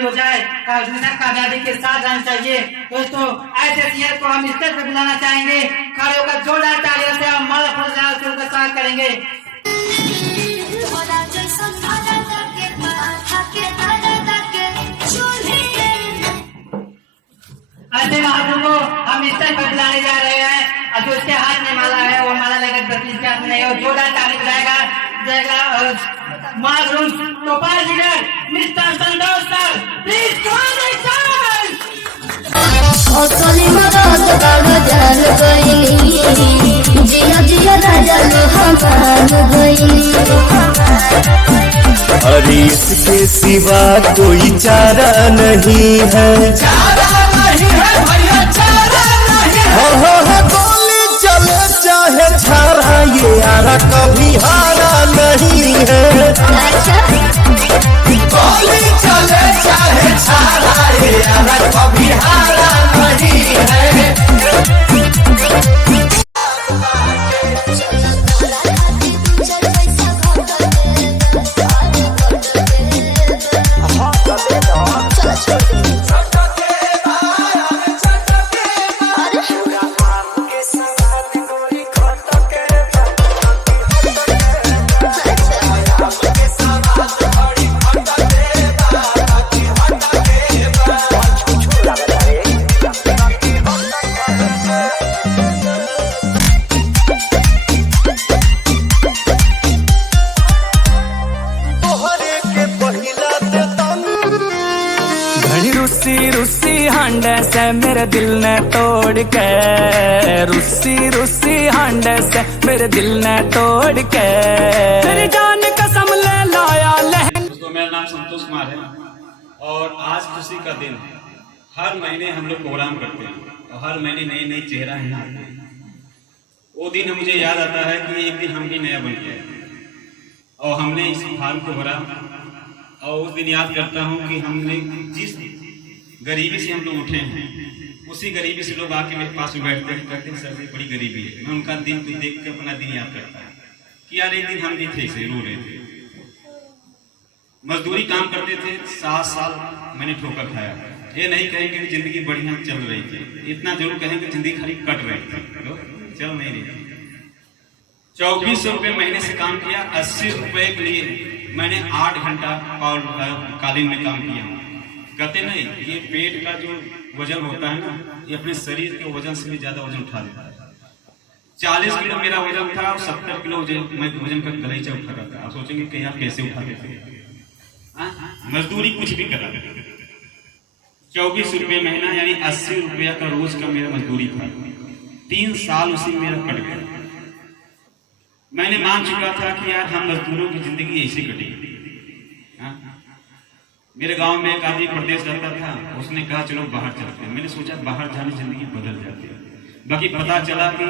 कामयाबी हो जाए, हमेशा कामयाबी के साथ रहना चाहिए। दोस्तों ऐसे सीएम को हम स्टेज पर बुलाना चाहेंगे, खड़े होकर जोरदार तालियों से हम माला फूलना शुरू का स्वागत करेंगे। ऐसे महाप्रभु को हम स्टेज पर बुलाने जा रहे हैं और जो उसके हाथ में माला है वो माला लेकर प्रतिष्ठा के हाथ में नहीं, और जोरदार ताली बजाएगा महाप्रभु Gopal leader mister Santosh sir, please अरे इसके सिवा कोई चारा नहीं है, चारा नहीं है भैया, चारा नहीं है। गोली चले चाहे छारा, ये यारा कभी हारा नहीं है। गोली चले चाहे छारा, ये यारा कभी हारा नहीं है। रुस्सी हांडे से मेरे दिल ने तोड़ के, रुस्सी हांडे से मेरे दिल ने तोड़ के, तेरी जान कसम ले लाया लहन। दोस्तों मेरा नाम संतोष कुमार है और आज खुशी का दिन है। हर महीने हम लोग प्रोग्राम करते हैं और हर महीने नए नए चेहरा है। वो दिन मुझे याद आता है कि एक दिन हम भी नया बन गया और हमने इस फार्म को भरा, और उस दिन याद करता हूँ कि हमने जिस गरीबी से हम लोग उठे हैं, उसी गरीबी से लोग आके मेरे पास में बैठते हैं, कहते हैं सर बड़ी गरीबी है। मैं उनका दिन को देख के अपना दिन याद करता है कि यार एक दिन हम भी थे, इसे रो रहे थे, मजदूरी काम करते थे, 7 साल मैंने ठोकर खाया। ये नहीं कहेंगे कि जिंदगी बढ़िया चल रही थी, इतना जरूर कहेंगे जिंदगी खाली कट रही थी, चल नहीं रही। 2400 रुपये महीने से काम किया। 80 रुपये के लिए मैंने 8 घंटा कालीन में काम किया। कहते नहीं, ये पेट का जो वजन होता है ना, ये अपने शरीर के वजन से भी ज्यादा वजन उठा देता है। 40 किलो मेरा वजन था और 70 किलो मैं वजन का गलीचा उठाता था। आप सोचेंगे कि आप कैसे उठाते थे? मजदूरी कुछ भी करा। 24 रुपये महीना यानी 80 रुपया का रोज का मेरा मजदूरी था। 3 साल उसी मेरा कट गया। मैंने मान चुका था कि यार हम मजदूरों की जिंदगी ऐसे कटेगी। मेरे गांव में एक आदमी प्रदेश रहता था, उसने कहा चलो बाहर चलते हैं। मैंने सोचा बाहर जाने जिंदगी बदल जाती है। बाकी पता चला कि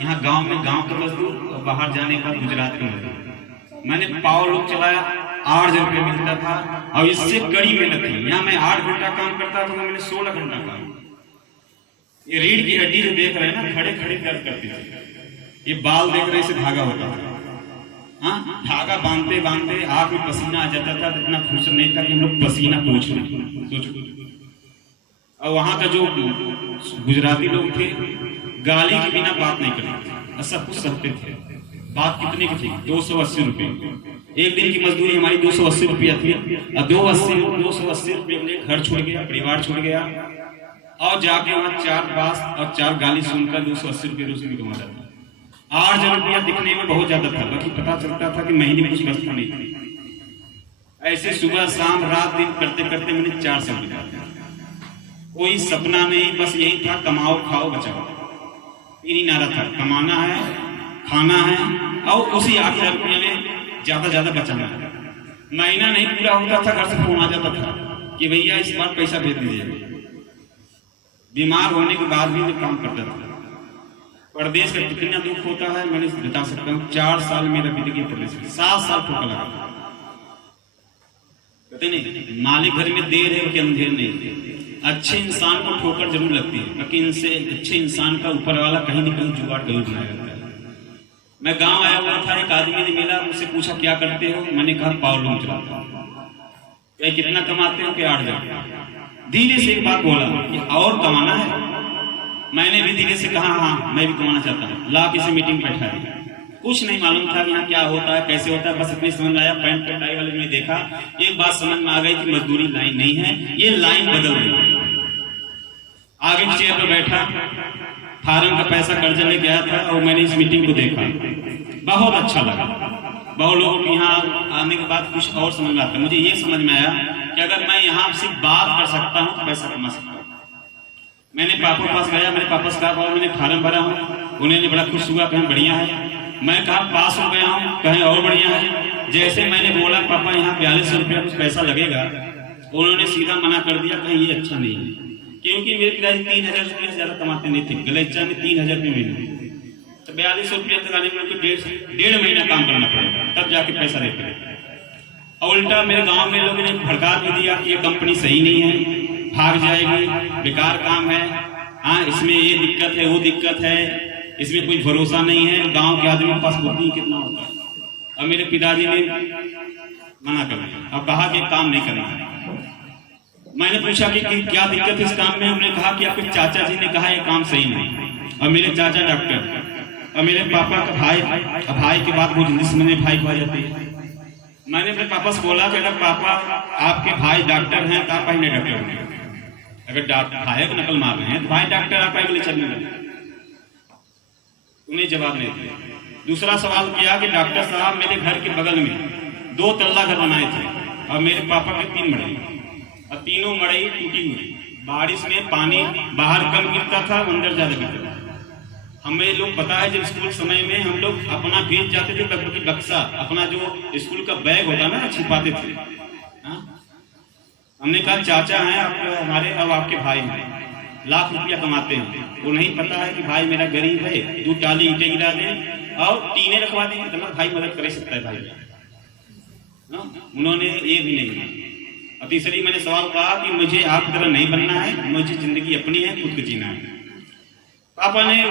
यहाँ गांव में गांव का मजदूर और बाहर जाने का गुजरात का मजदूर। मैंने पाव लोग चलाया, 8,000 रुपये मिलता था और इससे कड़ी मेहनत थी। यहाँ मैं 8 घंटा काम करता था, मैंने 16 घंटा काम। ये रीढ़ की हड्डी जो देख रहे हैं ना, खड़े खड़े दर्द करती थी। ये बाल देख रहे से धागा होता था। हाँ, धागा बांधते बांधते आंख में पसीना आ जाता था। इतना फुर्सत नहीं था कि हम लोग पसीना पोंछ लें। सोचो, और वहां का जो गुजराती लोग थे, गाली के बिना बात नहीं करते थे, सब कुछ सहते थे। बात कितने की थी? 280 रुपये। एक दिन की मजदूरी हमारी 280 रुपया थी। और 280 रुपये के लिए घर छोड़ गया, परिवार छोड़ गया और जाके वहां 4 बात और 4 गाली सुनकर 280 रुपये रोज में कमा जाता। 8,000 रुपया दिखने में बहुत ज्यादा था, बाकी पता चलता था कि महीने में कुछ बचता नहीं था। ऐसे सुबह शाम रात दिन करते करते मैंने 4 साल बिता दिया। कोई सपना नहीं, बस यही था कमाओ खाओ बचाओ। यही नारा था, कमाना है, खाना है और उसी 8,000 रुपये में ज्यादा बचाना है। महीना नहीं पूरा होता था, घर से फोन आ जाता था कि भैया इस बार पैसा भेज दीजिए। बीमार होने के बाद भी मैं काम करता था। प्रदेश का कितना दुख होता है मैंने बता सकता हूँ। 4 साल मेरा बीत गया प्रदेश में, 7 साल ठोकर लगा। कहते नहीं, मालिक घर में देर है कि अंधेर नहीं। अच्छे इंसान को ठोकर जरूर लगती है, लेकिन इनसे अच्छे इंसान का ऊपर वाला कहीं न कहीं जुगाड़ जरूर बनाया जाता है। मैं गांव आया हुआ था, एक आदमी ने मिला, मुझसे पूछा क्या करते हो? मैंने कहा पावर लूम चलाता हूँ। क्या कितना कमाते हो कि 8 हजार? धीरे से एक बात बोला कि और कमाना है। मैंने भी धीरे से कहा हाँ मैं भी कमाना चाहता हूँ। ला किसी मीटिंग बैठा दिया, कुछ नहीं मालूम था यहाँ क्या होता है कैसे होता है, बस इतनी समझ में आया। पैंट टाई वाले ने देखा, एक बात समझ में आ गई कि मजदूरी लाइन नहीं है, ये लाइन बदल रही है। आगे चेयर पर बैठा, फार्म का पैसा कर्जा लेके आया था और मैंने इस मीटिंग को देखा, बहुत अच्छा लगा। बहुत लोगों को यहाँ आने के बाद कुछ और समझ में आता है। मुझे ये समझ में आया कि अगर मैं यहाँ सिर्फ बात कर सकता हूँ तो पैसा कमा सकता हूँ। मैंने पापा के पास गया, मेरे पापा से कहा मैंने फार्म भरा हूँ, उन्होंने बड़ा खुश हुआ, कहीं बढ़िया है। मैं कहा पास हो गया हूँ, कहीं और बढ़िया है। जैसे मैंने बोला पापा यहाँ 4200 रुपया कुछ पैसा लगेगा, उन्होंने सीधा मना कर दिया, कहीं ये अच्छा नहीं है। क्योंकि मेरे पिताजी 3000 रुपये से ज्यादा कमाते नहीं थे, गलैचा में 3000 रुपये महीने, तो 4200 रुपया तक आने में तो डेढ़ महीना काम करना पड़ेगा, तब जाके पैसा देते हैं। और उल्टा मेरे गांव में लोगों ने भड़का भी दिया कि ये कंपनी सही नहीं है, भाग जाएगी, बेकार काम है, हाँ इसमें ये दिक्कत है वो दिक्कत है, इसमें कोई भरोसा नहीं है। गांव के आदमी के पास बुद्धि कितना होता है। और मेरे पिताजी ने मना कर दिया और कहा कि काम नहीं करना है। मैंने पूछा कि क्या दिक्कत है इस काम में, उन्होंने कहा कि आपके चाचा जी ने कहा ये काम सही नहीं। और मेरे चाचा डॉक्टर और मेरे पापा का भाई के बाद वो जल्दी समझने भाई को आ जाती है। मैंने अपने पापा से बोला कि अगर पापा आपके भाई डॉक्टर हैं तो आप पहले डॉक्टर हैं, अगर भाई को नकल मार रहे हैं तो भाई डॉक्टर आप पहले चलने लगे। उन्हें जवाब नहीं दिया। दूसरा सवाल किया कि डॉक्टर साहब मेरे घर के बगल में 2 तल्ला घर बनाए थे और मेरे पापा के 3 मड़ई, और तीनों मड़ई टूटी हुई, बारिश में पानी बाहर कम गिरता था, अंदर ज्यादा गिरता था। हमें लोग पता है जब स्कूल समय में हम लोग अपना भेज जाते थे, लकड़ी की बक्सा, अपना जो स्कूल का बैग होता ना छिपाते थे। हमने कहा चाचा हैं आप हमारे, अब आपके भाई हैं, लाख रुपया कमाते हैं, वो नहीं पता है कि भाई मेरा गरीब है, 2 टाली ईंटें गिरा दे और टीने रखवा देंगे, तो भाई मदद कर सकता है भाई। उन्होंने ये भी नहीं। और तीसरी मैंने सवाल कहा कि मुझे आपकी तरह नहीं बनना है, मुझे जिंदगी अपनी है, खुद को जीना है। पापा ने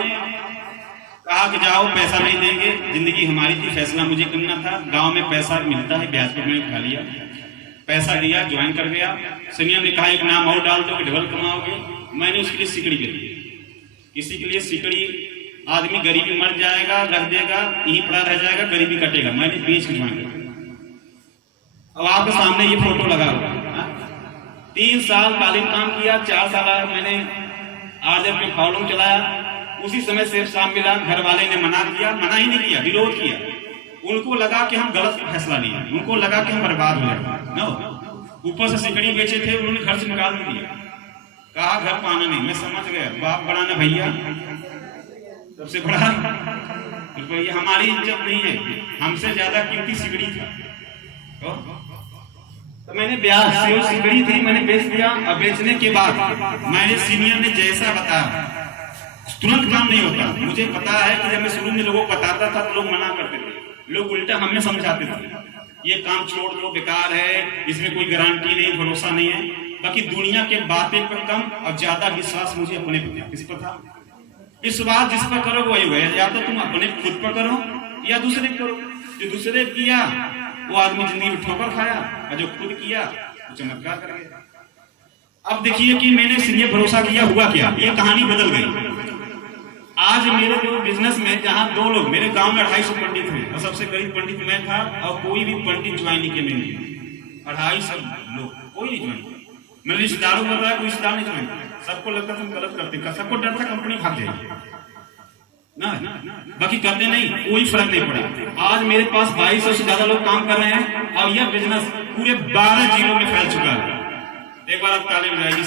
कहा कि जाओ पैसा नहीं देंगे, जिंदगी हमारी थी, फैसला मुझे करना था। गांव में पैसा मिलता है, ब्याज पर मैंने उठा लिया, पैसा दिया, ज्वाइन कर गया। सीनियर ने कहा एक नाम और डाल दो कि डबल कमाओगे। मैंने उसके लिए सिकड़ी कर दी। किसी के लिए सिकड़ी, आदमी गरीबी मर जाएगा, रख देगा, यहीं पड़ा रह जाएगा, गरीबी कटेगा। मैंने बेच के ज्वाइन कर। अब आपके सामने ये फोटो लगा हुआ। 3 साल तालीम काम किया, 4 साल मैंने आरजेड में फॉलोइंग चलाया। उसी समय शेर साहब मिला, घर वाले ने मना किया, मना ही नहीं किया, विरोध किया। उनको लगा कि हम गलत फैसला लिए, उनको लगा कि हम बर्बाद हो जाएंगे। ऊपर से सिकड़ी बेचे थे, उन्होंने घर से निकाल दिया, कहा घर पाना नहीं। मैं समझ गया, बाप बड़ा ना भैया, सबसे बड़ा तो ये हमारी इज्जत नहीं है, हमसे ज्यादा कीमती सिकड़ी था। तो मैंने ब्याज से वो सिकड़ी थी, मैंने बेच दिया। और बेचने के बाद मैंने सीनियर ने जैसा बताया, तुरंत काम नहीं होता। मुझे पता है कि जब मैं शुरू में लोगों को बताता था तो लोग मना करते थे, लोग उल्टा हमें समझाते थे ये काम छोड़ दो, बेकार है, इसमें कोई गारंटी नहीं, भरोसा नहीं है। बाकी दुनिया के बातें पर कम और ज्यादा विश्वास मुझे अपने पर, किस पर था? विश्वास जिस पर करो वही हुआ। या तो तुम अपने खुद पर करो या दूसरे करो। जो दूसरे किया वो आदमी जिंदगी में ठोकर खाया, और जो खुद किया वो चमत्कार कर गया। अब देखिए कि मैंने सीनियर भरोसा किया, हुआ क्या, ये कहानी बदल गई। आज मेरे जो बिजनेस में जहां 2 लोग, मेरे गांव में 250 पंडित थे और सबसे गरीब पंडित मैं था, और कोई भी पंडित ज्वाइन नहीं किया। मैंने 250 लोग, कोई नहीं ज्वाइन। मैंने रिश्तेदारों को बताया, कोई रिश्तेदार नहीं ज्वाइन। सबको लगता था हम गलत करते, सबको डर था कंपनी भाग जाएगी ना, बाकी करते नहीं, कोई फर्क नहीं पड़ा। आज मेरे पास 2200 से ज्यादा लोग काम कर रहे हैं और यह बिजनेस पूरे 12 जिलों में फैल चुका है। एक बार आप ताली बजाइए।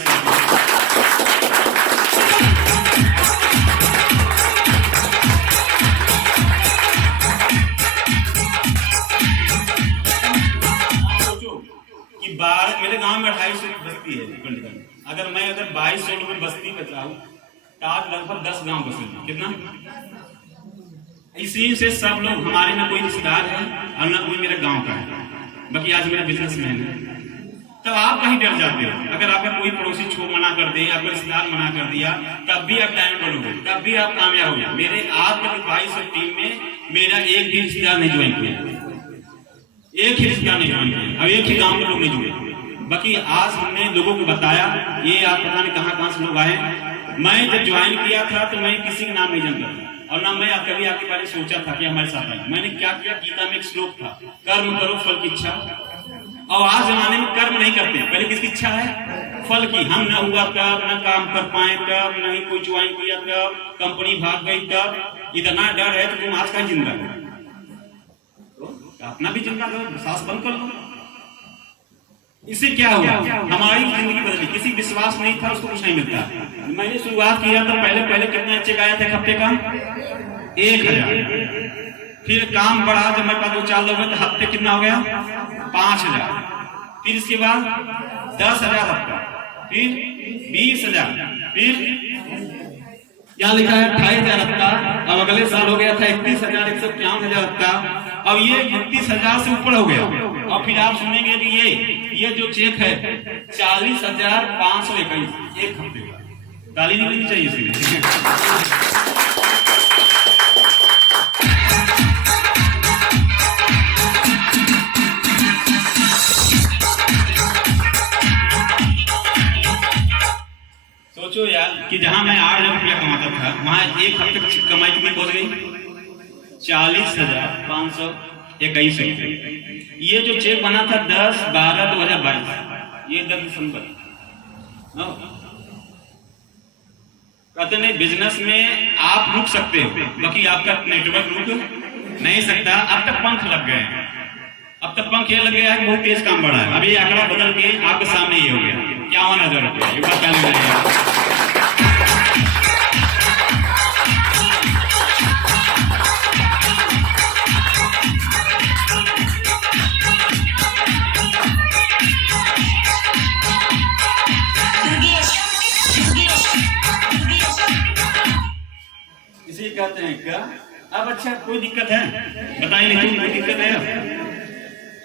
मेरे गांव में 250 बस्ती है। अगर मैं 2200 लोगों में बस्ती बचाऊं तो आज लगभग 10 गांव बसेंगे। कितना? इसी से सब लोग, हमारे में कोई रिश्तेदार है और न कोई मेरे गांव का है, बाकी आज मेरा बिजनेसमैन है। तब आप कहीं डर जाते हो। अगर आपका कोई पड़ोसी छो मना कर दे या कोई रिश्तेदार मना कर दिया, तब भी आप टाइम बनोगे, तब भी आप कामयाब होगे। मेरे आज तक 2200 टीम में मेरा एक भी रिश्तेदार नहीं ज्वाइन किया, एक ही रिश्तेदार नहीं ज्वाइन किया, और एक ही गांव के लोग नहीं जुड़े। बाकी आज हमने लोगों को बताया, ये आप पता नहीं कहाँ से लोग आए। मैं जब ज्वाइन किया था तो मैं किसी का नाम नहीं जानता था और ना मैं कभी आपके बारे में सोचा था कि हमारे साथ आए। मैंने क्या किया, गीता में एक श्लोक था, कर्म करो फल की इच्छा। और आज जमाने में कर्म नहीं करते, पहले किसकी इच्छा है, फल की। हम न हुआ तब, न काम कर पाए तब, नहीं कोई ज्वाइन किया तब, कंपनी भाग गई तब। इतना डर है तो तुम आज का जिंदा हो, अपना भी जिंदा करो, सांस बंद कर लो। इससे क्या हुआ, हमारी जिंदगी बदली। किसी विश्वास नहीं था, उसको कुछ नहीं मिलता। मैंने शुरुआत किया तो पहले कितने चेक आए थे हफ्ते का, 1000। फिर काम बढ़ा, जब मेरे पास 2-4 लोग तो हफ्ते कितना हो गया, 5000। फिर इसके बाद 10,000 हफ्ता, फिर 20,000, फिर यहाँ लिखा है 28,000 हफ्ता। अब अगले साल हो गया था 31,000, 151,000 हफ्ता। अब ये 32,000 से ऊपर हो गया। और फिर आप सुनेंगे कि ये जो चेक है 40,521 एक हफ्ते का। ताली निकलनी चाहिए इसलिए। सोचो यार कि जहां मैं 8,000 रुपया कमाता था, वहां एक हफ्ते की कमाई कितनी पहुंच गई, 40,521 रुपये। ये जो चेक बना था 10/12/2022, ये 10 दिसंबर। कहते नहीं, बिजनेस में आप रुक सकते हो, बाकी आपका नेटवर्क रुक नहीं सकता। अब तक पंख लग गए हैं, अब तक पंख ये लग गया है, बहुत तेज काम बढ़ा है। अभी आंकड़ा बदल के आपके सामने ये हो गया 51,000 रुपया। इसी कहते हैं क्या अब, अच्छा कोई दिक्कत है बताइए, नहीं कोई दिक्कत है।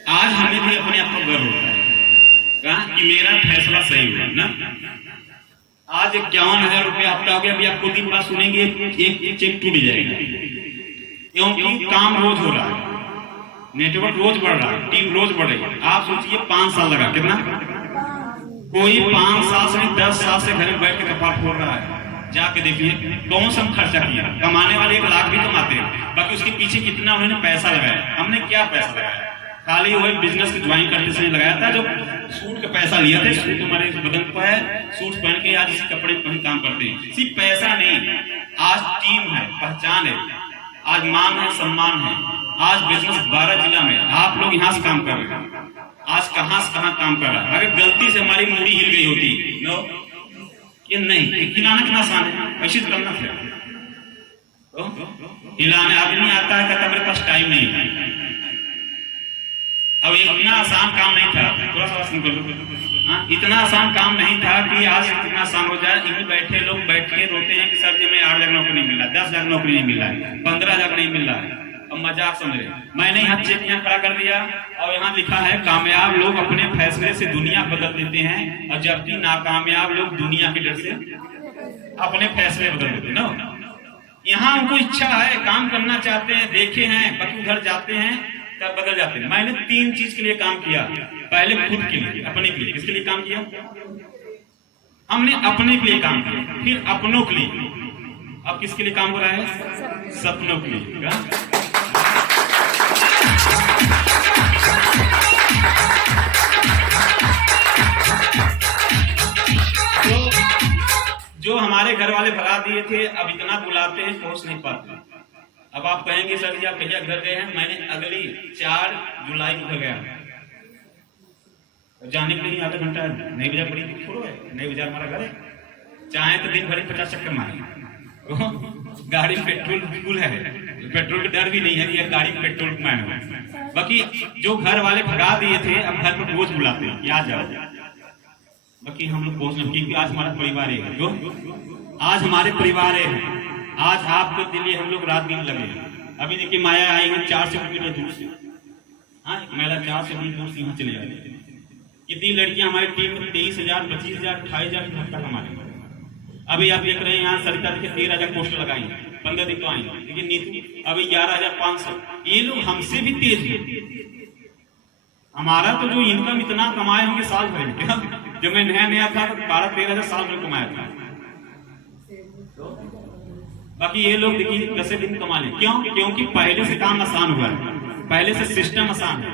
आज हमें भी अपने आप को गर्व होता है कि मेरा फैसला सही हुआ ना। आज 51,000 रुपया हफ्ता हो गया। अभी आप कुछ दिन बाद सुनेंगे एक चेक टूट जाएगा, क्योंकि काम रोज हो रहा है, नेटवर्क रोज बढ़ रहा है, टीम रोज बढ़ रही है। आप सोचिए 5 साल लगा, कितना? कोई 5 साल से 10 साल से घर में बैठ के कपाट फोड़ रहा है। जाके देखिए कौन सा खर्चा किया। कमाने वाले 1 लाख भी कमाते हैं, बाकी उसके पीछे कितना उन्होंने पैसा लगाया। हमने क्या पैसा लगाया? खाली वही बिजनेस की ज्वाइन करते समय लगाया था, जो सूट का पैसा लिया था। सूट हमारे बदन पर है, सूट पहन के आज इसी कपड़े पहन काम करते हैं। सिर्फ पैसा नहीं, आज टीम है, पहचान है, आज मान है, सम्मान है। आज बिजनेस 12 जिला में आप लोग यहाँ से काम कर रहे हैं, आज कहाँ से कहाँ काम कर रहा है। अगर गलती से हमारी मूड़ी हिल गई होती, नो ये नहीं, खिलाना कितना आसान है, ऐसे करना फिर हिलाने आदमी आता है, कहता मेरे पास टाइम नहीं है। अब इतना आसान काम नहीं था, थोड़ा सा सुन लो, इतना आसान काम नहीं था कि आज इतना आसान हो जाए। इन्हें बैठे लोग बैठ के रोते हैं कि सर जी मैं 8,000 नौकरी नहीं मिल रहा, 10,000 नौकरी नहीं मिल रहा है, 15,000 नहीं मिल रहा है। अब मजाक समझ रहे, मैंने यहाँ चेक यहाँ खड़ा कर दिया और यहाँ लिखा है कामयाब लोग अपने फैसले से दुनिया बदल देते हैं, और जबकि नाकामयाब लोग दुनिया के डर से अपने फैसले बदल देते हैं ना। यहाँ उनको इच्छा है, काम करना चाहते हैं, देखे हैं, बाकी उधर जाते हैं तब बदल जाते हैं। मैंने 3 चीज के लिए काम किया। पहले खुद के लिए, अपने के लिए। किसके लिए काम किया? हमने अपने के लिए काम किया, फिर अपनों के लिए। अब किसके लिए काम हो रहा है? सपनों के लिए। जो हमारे घर वाले भगा दिए थे, अब इतना बुलाते हैं, पहुंच नहीं पाते। अब आप कहेंगे सर जी आप भैया घर गए हैं। मैंने अगली 4 जुलाई को घर गया, जाने के लिए आधा घंटा नई बाजार बड़ी छोड़ो है, नई बाजार हमारा घर है। चाहे तो दिन भर 50 चक्कर मारे, गाड़ी पेट्रोल फुल है, पेट्रोल का डर भी नहीं है कि गाड़ी पेट्रोल मैन हो। बाकी जो घर वाले भगा दिए थे, अब घर पर रोज बुलाते हैं कि आ जाओ। बाकी हम लोग पहुंचना, क्योंकि आज हमारा परिवार है, आज हमारे परिवार है। आज आपके लिए हम लोग रात दिन लगे। अभी देखिए माया आई है 400 किलोमीटर दूर से, हाँ महिला 400 किलोमीटर दूर से यहाँ चले जाते हैं। कितनी लड़कियां हमारी टीम में 23,000, 25,000, 28,000 घंटा कमा रही है। अभी आप देख रहे हैं यहाँ सरिता के 13,000 पोस्टर लगाई, 15 दिन तो आई। लेकिन नीतू अभी 11,500। ये लोग हमसे भी तेज है, हमारा तो जो इनकम इतना कमाए होंगे साल भर में। जब मैं नया नया था तो 12-13 हजार साल में कमाया था। बाकी ये लोग देखिए 10 दिन कमा ले, क्यों? क्योंकि पहले से काम आसान हुआ है, पहले से सिस्टम आसान है।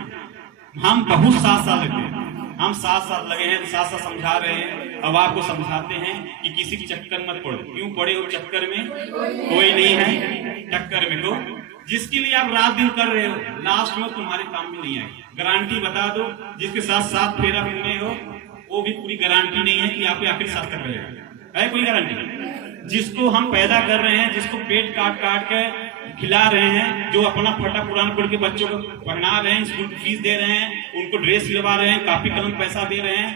हम बहुत 7 साल लगे हैं, हम 7 साल लगे हैं, 7 साल समझा रहे हैं। अब आपको समझाते हैं कि किसी के चक्कर मत पड़ो। क्यों पड़े हो चक्कर में? कोई नहीं है टक्कर में। तो जिसके लिए आप रात दिन कर रहे हो, लास्ट में तुम्हारे काम में नहीं आएगी। गारंटी बता दो, जिसके साथ 7 फेरा घूमे हो वो भी पूरी गारंटी नहीं है कि आपके आखिर साथ कर रहे हो, है कोई गारंटी? जिसको हम पैदा कर रहे हैं, जिसको पेट काट काट के खिला रहे हैं, जो अपना फटा पुराना पढ़ के बच्चों को पढ़ा रहे हैं, स्कूल की फीस दे रहे हैं, उनको ड्रेस दिलवा रहे हैं, कॉपी कलम पैसा दे रहे हैं,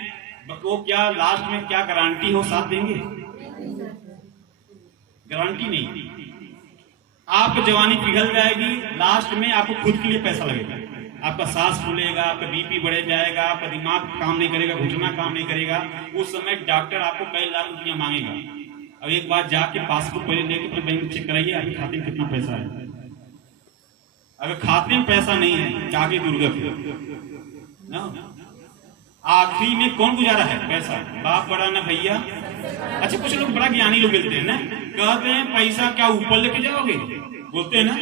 वो क्या लास्ट में क्या गारंटी हो साथ देंगे? गारंटी नहीं। आपकी जवानी पिघल जाएगी, लास्ट में आपको खुद के लिए पैसा लगेगा, आपका सांस फूलेगा, आपका बीपी बढ़ जाएगा, आपका दिमाग काम नहीं करेगा, घुटना काम नहीं करेगा। उस समय डॉक्टर आपको कई लाख रुपया मांगेगा। अब एक बार जाके पासबुक पहले लेके फिर बैंक में चेक कराइए आपके खाते में कितना पैसा है। अगर खाते में पैसा नहीं है तो आगे दुर्गत है। आखिरी में कौन गुजारा है पैसा? बाप बड़ा ना भैया। अच्छा, कुछ लोग बड़ा ज्ञानी लोग मिलते हैं ना, कहते हैं पैसा क्या ऊपर लेके जाओगे, बोलते हैं ना,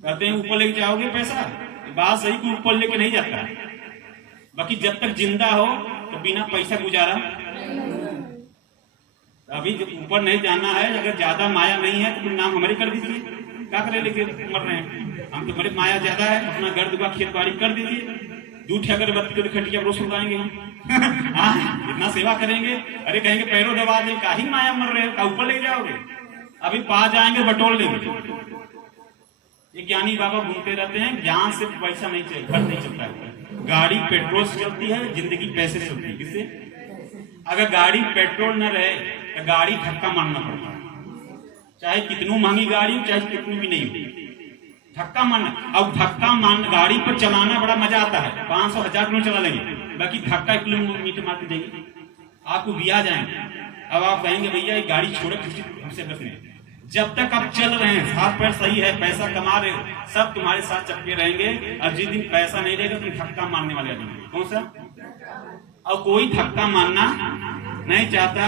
कहते हैं ऊपर लेके जाओगे पैसा। बात सही कि ऊपर लेके नहीं जाता, बाकी जब तक जिंदा हो तो बिना पैसा गुजारा। अभी जब ऊपर नहीं जाना है, अगर ज्यादा माया नहीं है तो फिर नाम हमारे कर दीजिए, क्या करे लेके मर रहे हैं हम तो। बड़े माया ज्यादा है, अपना घर दुआ खेत बाड़ी कर दीजिए, जूठे अगरबत्ती को खटिया रोज सुलगाएंगे हम। इतना सेवा करेंगे, अरे कहेंगे पैरों दबा दे, काहे माया मर रहे हो, ऊपर ले जाओगे। अभी पास जाएंगे बटोर लेंगे। ये ज्ञानी बाबा घूमते रहते हैं, ज्ञान से पैसा नहीं चलता, घर नहीं चलता है। गाड़ी पेट्रोल से चलती है, जिंदगी पैसे से चलती है। किससे? अगर गाड़ी पेट्रोल न रहे तो गाड़ी धक्का मारना पड़ता है, चाहे कितनी महंगी गाड़ी हो, चाहे कितनी भी नहीं हो, धक्का मारना। अब धक्का मारना, गाड़ी पर चलाना बड़ा मजा आता है, 500-1000 किलोमीटर चला लेंगे, बाकी धक्का किलोमीटर मारते देंगे, आपको भी आ जाएंगे। अब आप कहेंगे भैया ये गाड़ी छोड़ो, किसी हमसे बस नहीं। जब तक आप चल रहे हैं, हाथ पैर सही है, पैसा कमा रहे हो, सब तुम्हारे साथ चपके रहेंगे। और जिस दिन पैसा नहीं रहेगा तुम धक्का मारने वाले आदमी। कौन सा? और कोई धक्का मारना नहीं चाहता।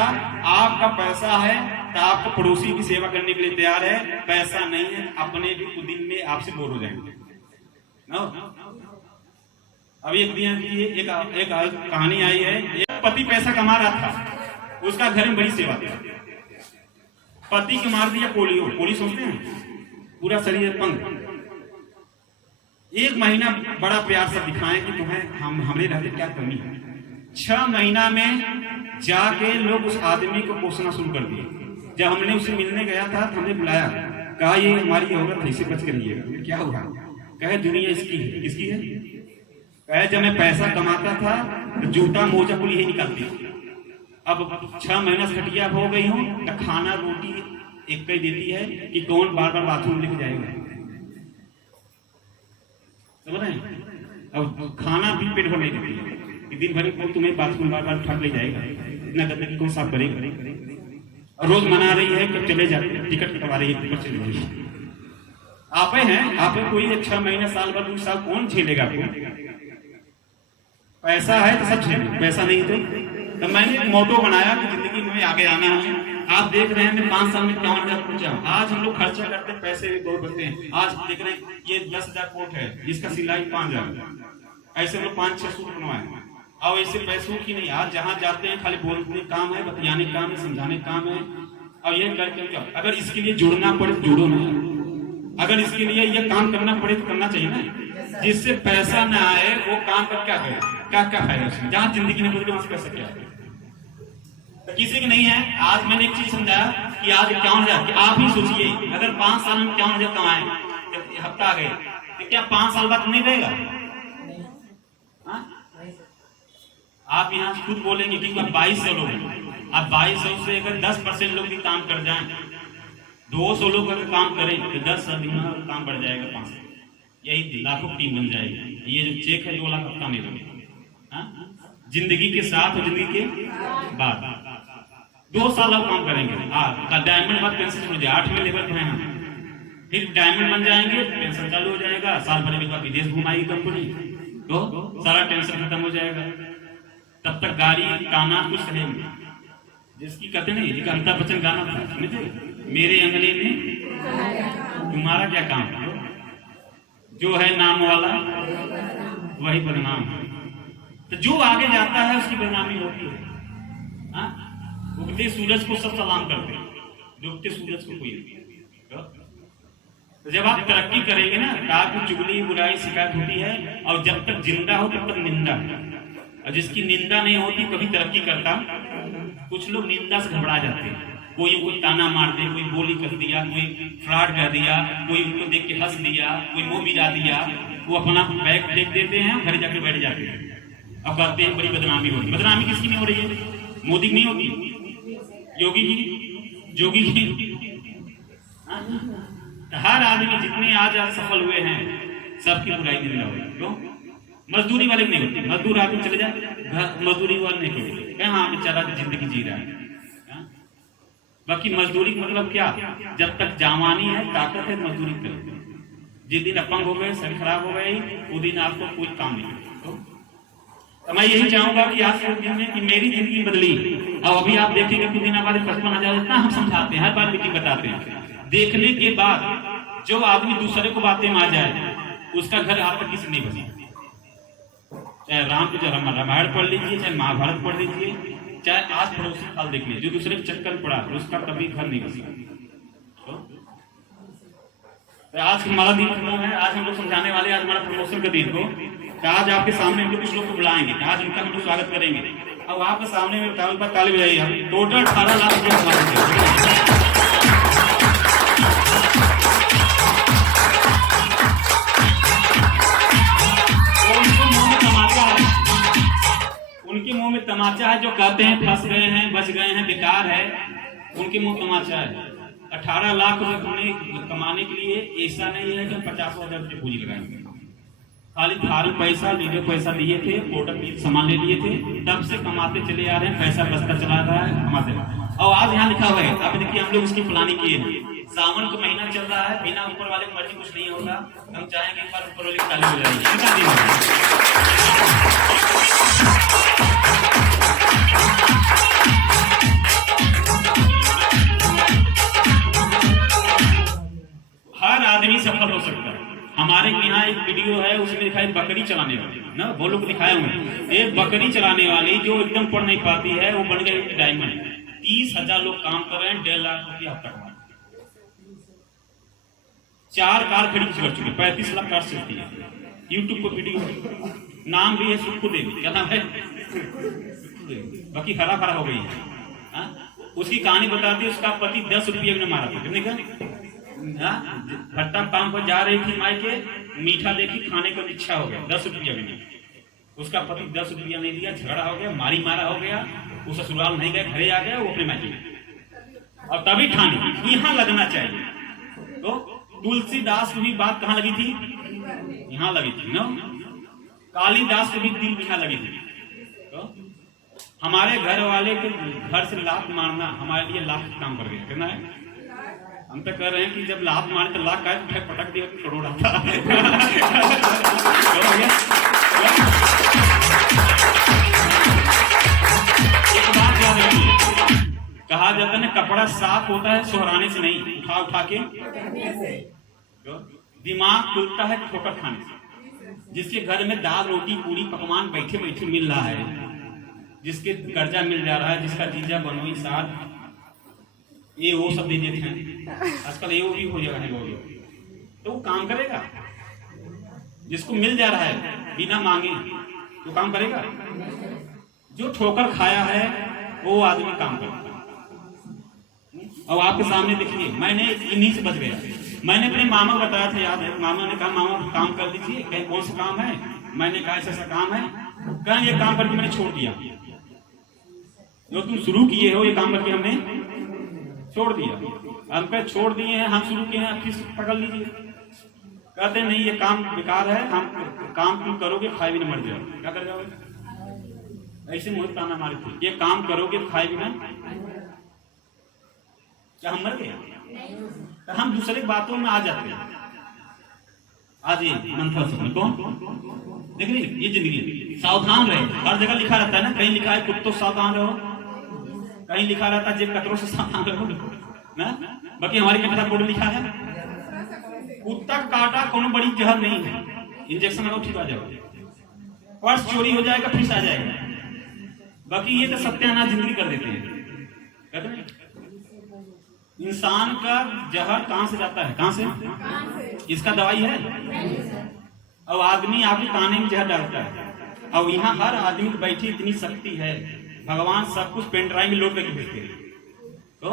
आपका पैसा है तो आपको पड़ोसी की सेवा करने के लिए तैयार है, पैसा नहीं है अपने भी कुछ दिन में आपसे बोर हो जाएंगे। अब एक दिन एक कहानी आई है, एक पति पैसा कमा रहा था, उसका घर में बड़ी सेवा थी। पति को मार दिया पोलियो। पोलियो समझते हैं, पूरा शरीर पंग। 1 महीना बड़ा प्यार से दिखाएं कि तुम्हें हमरे रहते क्या कमी है। 6 महीना में जाके लोग उस आदमी को कोसना शुरू कर दिए। जब हमने उसे मिलने गया था तो हमने बुलाया, कहा ये हमारी औरत है, इसे बच कर रहिएगा। क्या हुआ? कहे दुनिया इसकी है। किसकी है? कहे जब मैं पैसा कमाता था तो जूता मोजा पुली ही निकालती थी, अब 6 महीना से खटिया हो गई हूँ तो खाना रोटी एक ही देती है कि कौन बार बार बाथरूम लेके जाएगा। समझ रहे हैं? अब खाना भी पेट भर नहीं देती है, दिन भर को तुम्हें बाथरूम बार बार उठा ले जाएगा, इतना गंदगी कौन साफ करेगा। रोज मना रही है कि चले जाते, टिकट कटवा रही है, चले जाइए। आप हैं, आप कोई 6 महीने साल भर 2 साल कौन झेलेगा आपको? पैसा है तो सब झेलेगा, पैसा नहीं तो मैंने एक मोटो बनाया कि जिंदगी में आगे आना है। आप देख रहे हैं मैं 5 साल में 51,000 पहुंचा। आज हम लोग खर्चा करते हैं, पैसे भी बहुत बढ़ते हैं। आज देख रहे हैं ये 10,000 कोट है, जिसका सिलाई 5,000। ऐसे हम लोग 5-6 सूट बनवाए। और ऐसे पैसों की नहीं, आज जहाँ जाते हैं खाली बोलने काम है, बतियाने काम है, समझाने काम है। और ये करके जाओ, अगर इसके लिए जुड़ना पड़े तो जुड़ो ना, अगर इसके लिए ये काम करना पड़े तो करना चाहिए ना। जिससे पैसा ना आए वो काम कर क्या करे, क्या क्या फायदा उसमें? जहाँ जिंदगी नहीं बदले वहां से पैसा क्या है? तो किसी की नहीं है। आज मैंने एक चीज समझाया कि आज 51,000 कि आप ही सोचिए, अगर 5 साल में 51,000 कमाए, हफ्ता आ गए तो क्या 5 साल बाद नहीं रहेगा? आप यहाँ खुद बोलेंगे कि 2200 लोग हैं, आप 2200 से अगर 10% लोग भी काम कर जाएं, 200 लोग अगर काम करें तो 10 दिन काम बढ़ जाएगा 500, यही लाखों टीम बन जाएगी। ये जो चेक है 2 लाख हफ्ता नहीं लगेगा। जिंदगी के साथ और जिंदगी के बाद 2 साल आप काम करेंगे। डायमंड बाद पेंशन मिल जाए, 8वें लेवल पे हैं हम, फिर डायमंड बन जाएंगे, टेंशन चालू हो जाएगा, साल भर के बाद विदेश घुमाएगी कंपनी, तो सारा टेंशन खत्म हो जाएगा। तब तक गाड़ी काना कुछ रहेंगे, जिसकी कहते नहीं, एक अमिताभ बच्चन गाना था, समझे, मेरे अंगने में तुम्हारा क्या काम है, जो है नाम वाला वही बदनाम है। तो जो आगे जाता है उसकी बदनामी होती है। उगते सूरज को सब सलाम करते हैं, डूबते सूरज को कोई नहीं। तो जब आप तरक्की करेंगे ना, कहा कि चुगली बुराई शिकायत होती है, और जब तक जिंदा हो तब तक निंदा है, और जिसकी निंदा नहीं होती कभी तरक्की करता। कुछ लोग निंदा से घबरा जाते हैं, कोई ताना मार दे, कोई बोली कर दिया, कोई फ्रॉड कर दिया, कोई उनको देख के हंस दिया, कोई मुंह गिरा दिया, वो अपना बैग देख देते हैं, घर जाके बैठ जाते हैं और कहते हैं बड़ी बदनामी होती। बदनामी किसकी नहीं हो रही है? मोदी की नहीं होती, योगी की, जोगी की। हर आदमी जितने आज सफल हुए हैं सबकी बुराई निंदा हुई। क्यों? मजदूरी वाले नहीं होती, मजदूर आदमी चले जाए, मजदूरी वाले नहीं होती, हाँ बेचारा तो जिंदगी जी रहा है। बाकी मजदूरी का मतलब क्या? जब तक जवानी है, ताकत है, मजदूरी करो। जिस दिन अपंग हो गए, शरीर खराब हो गए, उस दिन आपको कोई काम नहीं। तो मैं यही चाहूंगा कि आज के दिन में कि मेरी जिंदगी बदली, और अभी आप देखेंगे कुछ दिन बाद 55,000 इतना हम समझाते हैं, हर बार मीटिंग बताते हैं। देखने के बाद जो आदमी दूसरे को बातें में आ जाए, उसका घर आज तक किसी नहीं बनी। चाहे रामायण पढ़ लीजिए, चाहे महाभारत पढ़ लीजिए, चाहे आज पड़ोसी काल देख लीजिए, जो दूसरे के चक्कर पड़ा उसका कभी घर नहीं बसा। तो आज हमारा दिन खत्म है, आज हम लोग समझाने वाले, आज हमारा प्रमोशन का दिन हो। आज आपके सामने हम लोग कुछ लोग को बुलाएंगे, आज उनका हम लोग स्वागत करेंगे। अब आपके सामने में ताली बजाइए। टोटल 18 लाख रुपया उनके मुंह में तमाचा है, जो कहते हैं फंस गए हैं, बच गए हैं, बेकार है, उनके मुंह तमाचा है। 18 लाख रुपए कमाने के लिए ऐसा नहीं है कि 50,000 रुपये पूंजी लगाएंगे। खाली फार्म पैसा, लीडर पैसा दिए थे, पोर्टल सामान ले लिए थे, तब से कमाते चले आ रहे हैं, पैसा बचता चला रहा है, कमाते रहा है। और आज यहाँ लिखा हुआ है, अब देखिए हम लोग उसकी प्लानिंग किए हैं। सावन का महीना चल रहा है, बिना ऊपर वाले मर्जी कुछ नहीं होगा। हम चाहेंगे एक बार ऊपर वाले ताली हो जाएगी। हर आदमी सफल हो सकता है। हमारे यहाँ एक वीडियो है, उसमें लिखा है बकरी चलाने वाली ना, वो लोग दिखाए हुए एक बकरी चलाने वाली जो एकदम पढ़ नहीं पाती है, वो बन गई डायमंड। 30,000 लोग काम कर रहे हैं, 1.5 लाख रुपया हफ्ता कमा। 4 कार खड़ी कर चुकी, 35 लाख कार चलती है। यूट्यूब पर वीडियो, नाम भी है सुक्कू देवी, क्या नाम है? बाकी खरा खरा हो गई है। उसकी कहानी बताती है, उसका पति 10 रुपये में मारा था। कितने का? भट्टा काम पर जा रही थी, माई के मीठा देखी, खाने का इच्छा हो गया, 10 रुपया भी नहीं। उसका पति 10 रुपया नहीं दिया, झगड़ा हो गया, मारी मारा हो गया, वो ससुराल नहीं गया, घरे आ गया, वो अपने मायके में। और तभी ठानी यहाँ लगना चाहिए। तो तुलसीदास की भी बात कहाँ लगी थी? यहाँ लगी थी ना। कालिदास की भी दिल यहाँ लगी थी। तो हमारे घर वाले के घर से लात मारना हमारे लिए लाख काम कर गया। कितना है? हम तो कह रहे हैं कि जब लात मारे तो लाख का पटक दिया तो करोड़ आता। एक बात याद रखिए, कहा जाता है ना, कपड़ा साफ होता है सोहराने से नहीं, उठा उठा के। दिमाग खुलता है ठोकर खाने से। जिसके घर में दाल रोटी पूरी पकवान बैठे बैठे मिल रहा है, जिसके कर्जा मिल जा रहा है, जिसका जीजा बनोई साथ ये वो सब दे देते हैं। आजकल ये वो भी हो जाएगा, तो वो काम करेगा। जिसको मिल जा रहा है बिना मांगे, वो काम करेगा। जो ठोकर खाया है वो आदमी काम करता है। और आपके सामने देखिए, मैंने इन्हीं से बच गया। मैंने अपने मामा को बताया था, याद है? मामा ने कहा मामा काम कर दीजिए। कहीं कौन सा काम है? मैंने कहा ऐसा काम है। कहीं ये काम करके मैंने छोड़ दिया। जो तुम शुरू किए हो ये काम करके हमने छोड़ दिया। हम कह छोड़ दिए हैं, हम शुरू किए हैं, फिर पकड़ लीजिए। कहते नहीं ये काम बेकार है, हम काम तुम करोगे खाए भी ना मर जाओगे। क्या कर जाओगे? ऐसे मुझे ताना मारे थे, ये काम करोगे खाए भी ना। क्या हम मर गए? हम दूसरे बातों में आ जाते हैं। आज ये मंथन सुन कौन देख रही, ये जिंदगी है। सावधान रहे, हर जगह लिखा रहता है ना, कहीं लिखा है कुत्तों सावधान रहो, कहीं लिखा रहता है जेब कतरों से सावधान रहो ना। बाकी हमारी कविता कोड लिखा है कुत्ता काटा कोनो बड़ी जहर नहीं है, इंजेक्शन लगाओ ठीक आ जाएगा, पर्स चोरी हो जाएगा फिर आ जाएगा। बाकी ये तो सत्यानाश जिंदगी कर देते हैं। कहते हैं इंसान का जहर कहां से जाता है, कहां से, इसका दवाई है। अब आदमी आपके काने में जहर डालता है। अब यहाँ हर आदमी की बैठी इतनी शक्ति है, भगवान सब कुछ पेन ड्राइव में लोड करके भेजते हैं। तो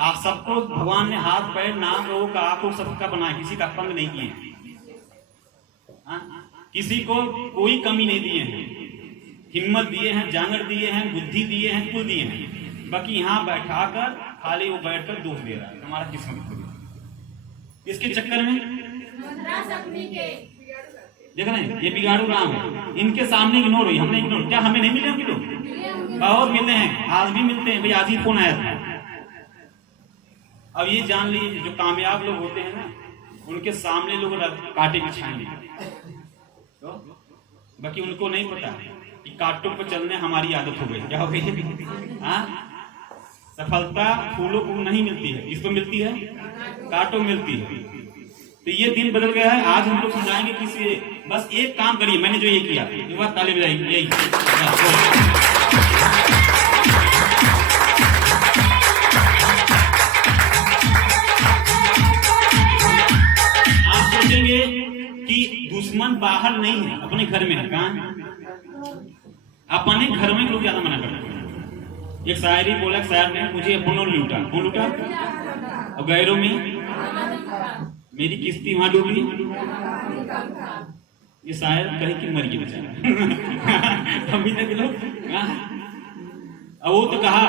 आप सबको भगवान ने हाथ पैर नाक रोक आंखों सबका बनाया, किसी का पंग नहीं किए, किसी को कोई कमी नहीं दिए हैं, हिम्मत दिए हैं, जांगर दिए हैं, बुद्धि दिए हैं, कुल दिए हैं। बाकी यहाँ बैठाकर खाली वो बैठकर दोष दे रहा है, हमारा किस्मत खुद। इसके चक्कर में देख रहे हैं ये बिगाड़ू राम है, इनके सामने इग्नोर हुई, हमने इग्नोर, क्या हमें नहीं मिले होंगे लोग? बहुत मिलते हैं, आज भी मिलते हैं। भाई आज ही फोन आया था। अब ये जान लीजिए जो कामयाब लोग होते हैं ना, उनके सामने लोग कांटे बिछाएंगे, तो बाकी उनको नहीं पता कि कांटों पर चलने हमारी आदत हो गई। क्या हो गई? हाँ, सफलता फूलों को नहीं मिलती है, किसको मिलती है? कांटों मिलती है। तो ये दिन बदल गया है। आज हम लोग समझाएंगे किसी, बस एक काम करिए, मैंने जो ये किया, एक बार ताली बजाइए, यही आप सोचेंगे कि दुश्मन बाहर नहीं है, अपने घर में है। कहाँ है? अपने घर में लोग ज्यादा मना करते हैं। एक शायरी बोला, शायर ने, मुझे अपनों ने लूटा, कौन लूटा? और गैरों में मेरी किस्ती वहां डूबी। ये शायर कहे कि मर गई बेचारा। अभी तक लोग, अब वो तो कहा,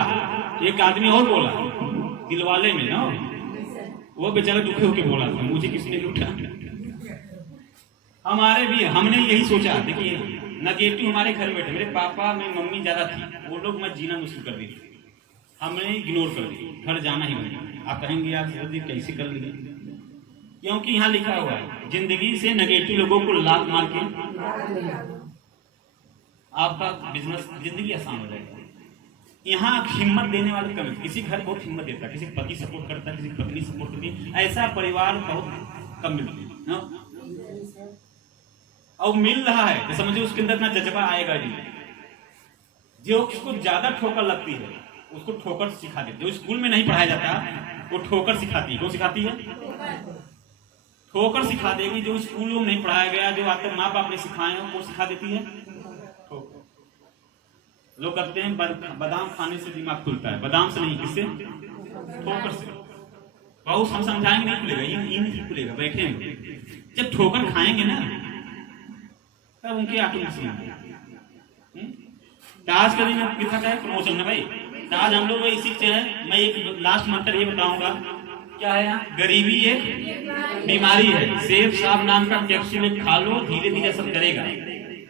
एक आदमी और बोला दिलवाले में ना, वो बेचारा दुखे होके बोला था, मुझे किसने लूटा। हमारे भी, हमने यही सोचा। देखिए नेगेटिव हमारे घर बैठे, मेरे पापा में मम्मी ज्यादा थी, वो लोग मत जीना मुश्किल कर दी, हमने इग्नोर कर दी, घर जाना ही बना। आप कहेंगे यार कैसे कर ली? क्योंकि यहाँ लिखा हुआ है जिंदगी से नेगेटिव लोगों को लात मार के आपका बिजनेस, जिंदगी आसान हो जाएगी। यहाँ हिम्मत देने वाले कम, किसी घर बहुत हिम्मत देता है, किसी पति सपोर्ट करता है, किसी पत्नी सपोर्ट करती है, ऐसा परिवार बहुत कम मिलती है। और मिल रहा है तो समझिए उसके अंदर ना जज्बा आएगा नहीं। जो उसको ज्यादा ठोकर लगती है उसको ठोकर सिखा देते। जो स्कूल में नहीं पढ़ाया जाता वो ठोकर सिखाती है। वो सिखाती है, ठोकर सिखा देगी। जो स्कूलों में नहीं पढ़ाया गया, जो आपके माँ बाप ने सिखाए वो सिखा देती है ठोकर। लोग कहते हैं बादाम खाने से दिमाग खुलता है, बादाम से नहीं, किससे? ठोकर से। बहुत हम समझाएंगे नहीं खुलेगा, ये नहीं खुलेगा, बैठे जब ठोकर खाएंगे ना तब उनके आत्मविश्वास। आज का दिन कितना क्या है, प्रमोशन है भाई। आज हम लोग इसी से है। मैं एक लास्ट मंत्र ये बताऊंगा, क्या है? गरीबी एक बीमारी है, सेब साहब नाम का कैप्सूल खा लो, धीरे धीरे असर करेगा।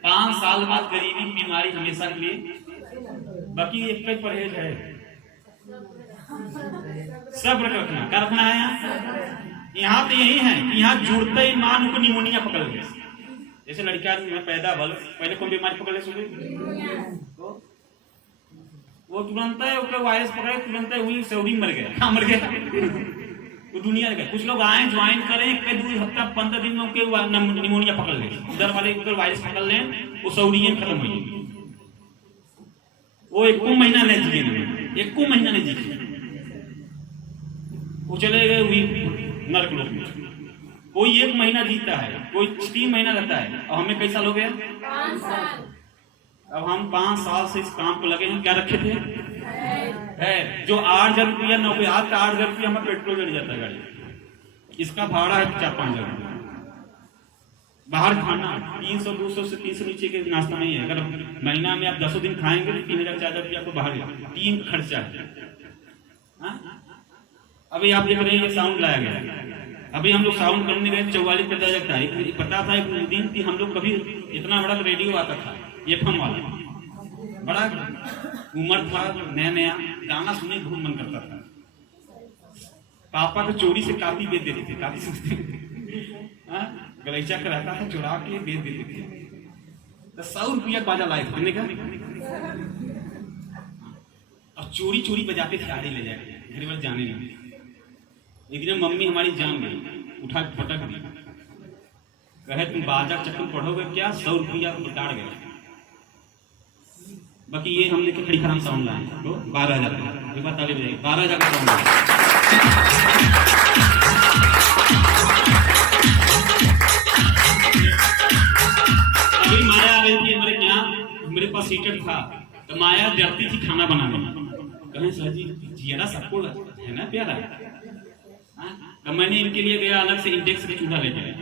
5 साल बाद गरीबी बीमारी हमेशा के लिए। बाकी एक पे परहेज है, सब्र रखना, क्या रखना है? यहाँ तो यही है कि यहाँ जुड़ते ही मां को निमोनिया पकड़ गया। जैसे लड़कियां में पैदा भल पहले कौन बीमारी पकड़ ले तो वो तुरंत है उसका वायरस पकड़े, तुरंत हुई सऊदी मर गया। हाँ, मर गया वो दुनिया गया। कुछ लोग आए ज्वाइन करें, कई 2 हफ्ता 15 दिन में उनके निमोनिया पकड़ ले, उधर वाले उधर वायरस पकड़ लें, वो सऊदी खत्म हुई। वो 1 महीना नहीं जिए, 1 महीना नहीं जिए, वो चले गए हुई नर्क लोक में। कोई 1 महीना जीता है, कोई 3 महीना रहता है। और हमें कई साल हो गए? 5 साल। अब हम 5 साल से इस काम को लगे हैं। क्या रखे थे? है जो 8,000 रुपया नौकरी, आज का 8,000 रुपया हमें पेट्रोल जल जाता है गाड़ी, इसका भाड़ा है 4-5 हजार। बाहर खाना 300-200 से 300 नीचे के नाश्ता नहीं है। अगर महीना में आप 10 दिन खाएंगे तो 3,000-4,000 रुपया आपको बाहर 3 खर्चा है। अभी आप देख रहे हैं ये साउंड लाया गया, अभी हम लोग साउंड करने गए 44 पे दर्ज था। पता था एक दिन कि हम लोग कभी इतना बड़ा रेडियो आता था एफएम वाला, बड़ा उम्र था, नया नया गाना सुनने बहुत मन करता था। पापा को चोरी से काफी बेच देते थे, काफी सोचते गलीचा का रहता था, चुरा के बेच देते थे। तो 100 रुपया बाजा लाए थे का, और चोरी चोरी बजाते थे, आड़े ले जाके घर पर जाने नहीं। एक दिन मम्मी हमारी जान गई, उठा फटक दी, कहे तुम बाजा चक्कर पढ़ोगे क्या, 100 रुपया उतार गए। बाकी ये हमने के खड़ी खराब साउंड लाए तो 12,000 एक बार ताली बजाइए, 12,000 का साउंड लाए। अभी माया आ रही थी हमारे यहाँ, मेरे पास हीटर था, तो माया डरती थी खाना बनाने। कहें सर जी जिया सबको है ना प्यारा, तो मैंने इनके लिए गया अलग से इंडेक्स का चूल्हा लेके आया,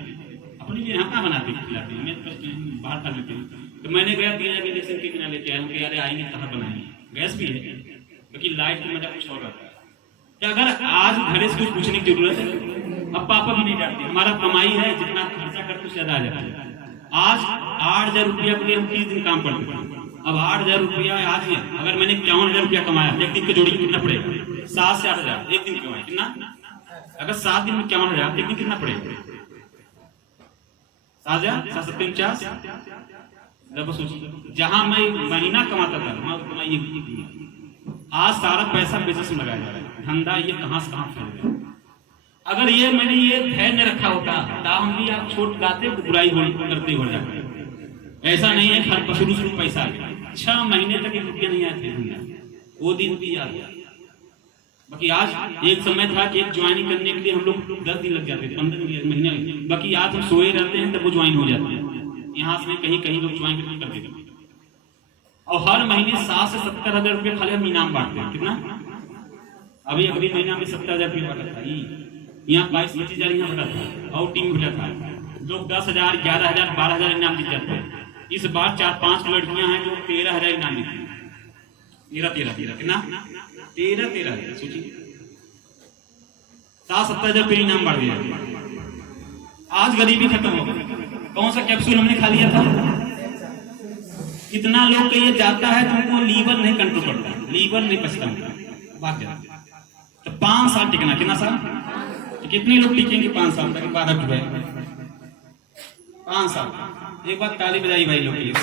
अपने लिए यहाँ कहाँ बनाते खिलाते हैं, बाहर खा लेते हैं। तो मैंने गया 3 जगह इंडेक्शन के बिना लेके आया, यार आएंगे कहाँ बनाएंगे, गैस भी है, क्योंकि लाइट में मजा कुछ और रहता है। तो अगर आज घरे से कुछ पूछने की जरूरत है, अब पापा भी नहीं डांटते, हमारा कमाई है, जितना खर्चा करते उससे ज्यादा आ जाता है। आज 8,000 रुपया के लिए हम 30 दिन काम करते थे, अब 8,000 रुपया आज है, अगर मैंने 51,000 रुपया कमाया, एक दिन के जोड़ी कितना पड़ेगा, 7 से 8,000 एक दिन कमाए कितना, अगर 7 दिन में 51,000 एक दिन कितना पड़ेगा, 7,000 750। जब सोचिए जहां मैं महीना कमाता था मैं कमाई आज सारा पैसा बिजनेस में लगाया जा रहा है, धंधा ये कहां से कहां फैल गया। अगर ये मैंने ये ध्यान न रखा होता तो हम भी आप छोट गाते बुराई करते हो जाते। ऐसा नहीं है शुरू शुरू पैसा आ गया, 6 महीने तक रुपया नहीं आए थे, वो दिन भी याद। बाकी आज एक समय था कि एक ज्वाइनिंग करने के लिए हम लोग 10 दिन लग जाते थे, 15 महीने, बाकी आज हम सोए रहते हैं तब वो ज्वाइन हो जाते हैं। यहाँ से कहीं कहीं लोग ज्वाइन कर देते हैं, और हर महीने 60 से 70,000 रुपये खाली हम इनाम बांटते हैं। कितना अभी अगले महीना में 70,000 रुपये बांटा था, यहाँ 22-25,000 यहाँ बटा था, और टीम बटा था, लोग 10,000 11,000 12,000 इनाम जीत जाते हैं। इस बार 4-5 लड़कियां हैं जो 13,000 इनाम जीती, 13 कितना 13 सोचिए, 60-70,000 रुपये इनाम बांट दिया। आज गरीबी खत्म हो गई। कौन सा कैप्सूल हमने खा लिया था, कितना लोग के ये जाता है तुमको लीवर नहीं कंट्रोल करता, लीवर नहीं पचता बात। तो 5 साल टिकना, कितना साल, तो कितने लोग टिकेंगे 5 साल तक, 12 रुपए 5 साल। एक बात ताली बजाई भाई लोग के लिए।